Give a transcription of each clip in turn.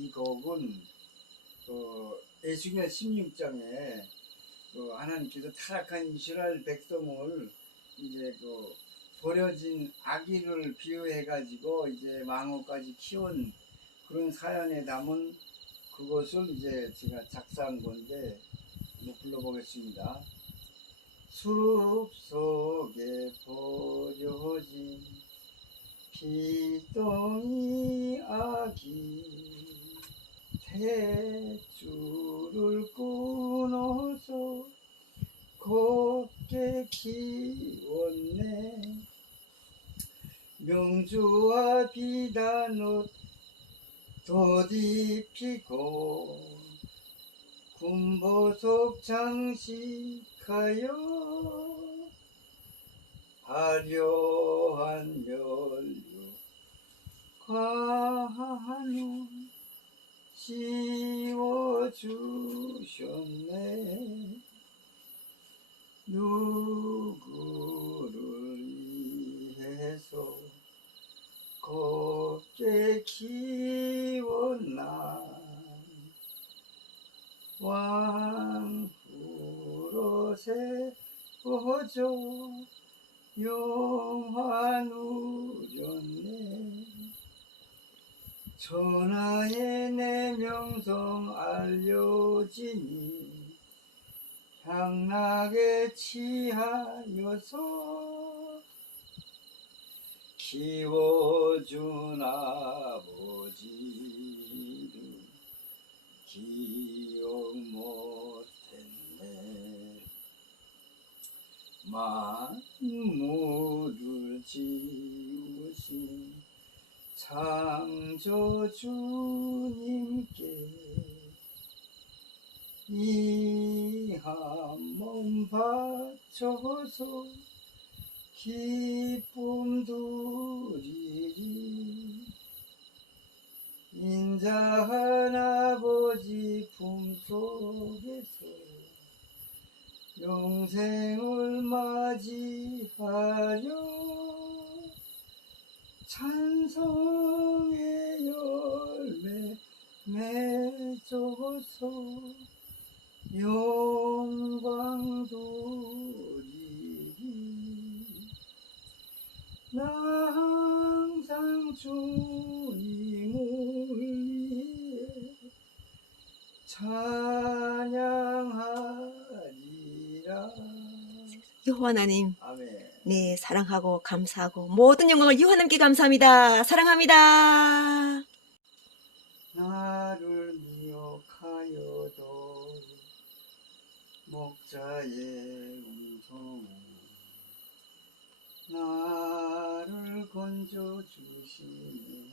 이 곡은 그 에스겔 16장에 그 하나님께서 타락한 이스라엘 백성을 이제 그 버려진 아기를 비유해 가지고 이제 망호까지 키운 그런 사연에 담은 그것을 이제 제가 작사한 건데 한번 불러보겠습니다. 숲 속에 버려진 피덩이 아기 대줄을 끊어서 곱게 키웠네. 명주와 비단옷 덧입히고 군보석 장식하여 화려한 면류 씌워주셨네. 누구를 위해서 곱게 키웠나? 왕후로 세워줘 영화 누렸네. 천하의 내 명성 알려지니 향락에 취하여서 키워준 아버지를 기억 못했네. 만물을 지으신 창조주님께 이 한몸 바쳐서 기쁨 드리리. 인자한 아버지 품속에서 영생을 맞이하려 찬성 맺어서 영광 돌리리 나 항상 주님을 위해 찬양하리라 여호와 하나님, 아멘 네 사랑하고 감사하고 모든 영광을 여호와 하나님께 감사합니다. 사랑합니다. 목자의 음성 나를 건져 주시네.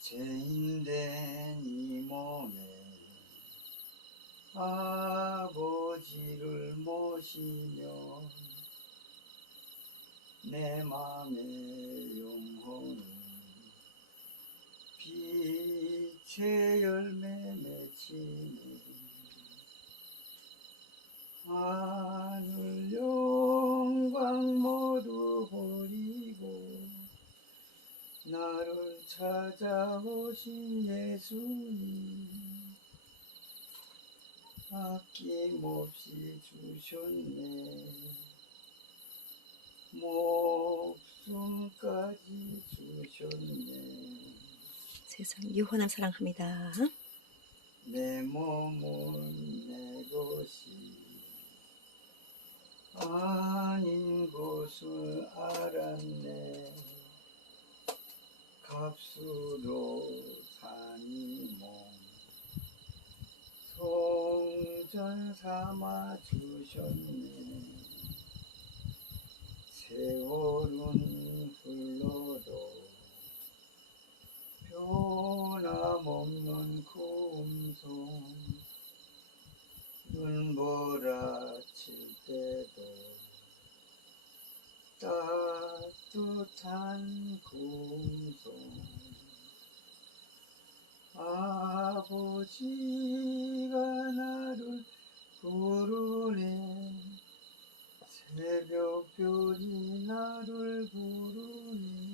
죄인된 이 몸에 아버지를 모시며 내 맘의 영혼은 빛의 열매 맺히네 오신 예수님 아낌없이 주셨네 목숨까지 주셨네 세상 하나님 사랑합니다. 내 몸은 내 것이 아닌 것을 알았네 값으로 산이 몸 성전 삼아 주셨네. 세월은 흘러도 변함없는 kum성 눈보라 칠 때도 따뜻한 kum성 아버지가 나를 부르네. 새벽별이 나를 부르네.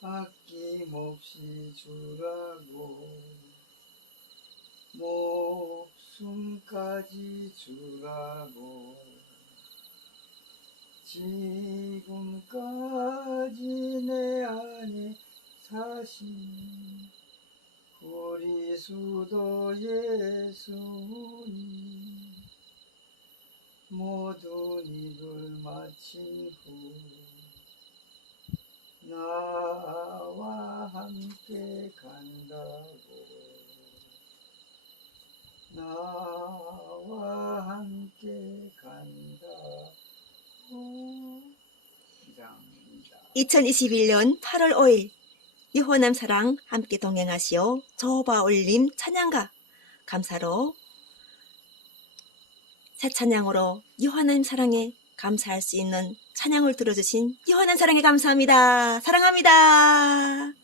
아낌없이 주라고 목숨까지 주라고 지금까지 내 안에 사신 우리 수도 예수님 모든 일을 마친 후 나와 함께 간다고 나와 함께 간다고 이상입니다. 2021년 8월 5일 유호남 사랑 함께 동행하시오 저바 올림 찬양가 감사로 새 찬양으로 유하나님 사랑에 감사할 수 있는 찬양을 들어주신 유하나님 사랑에 감사합니다. 사랑합니다.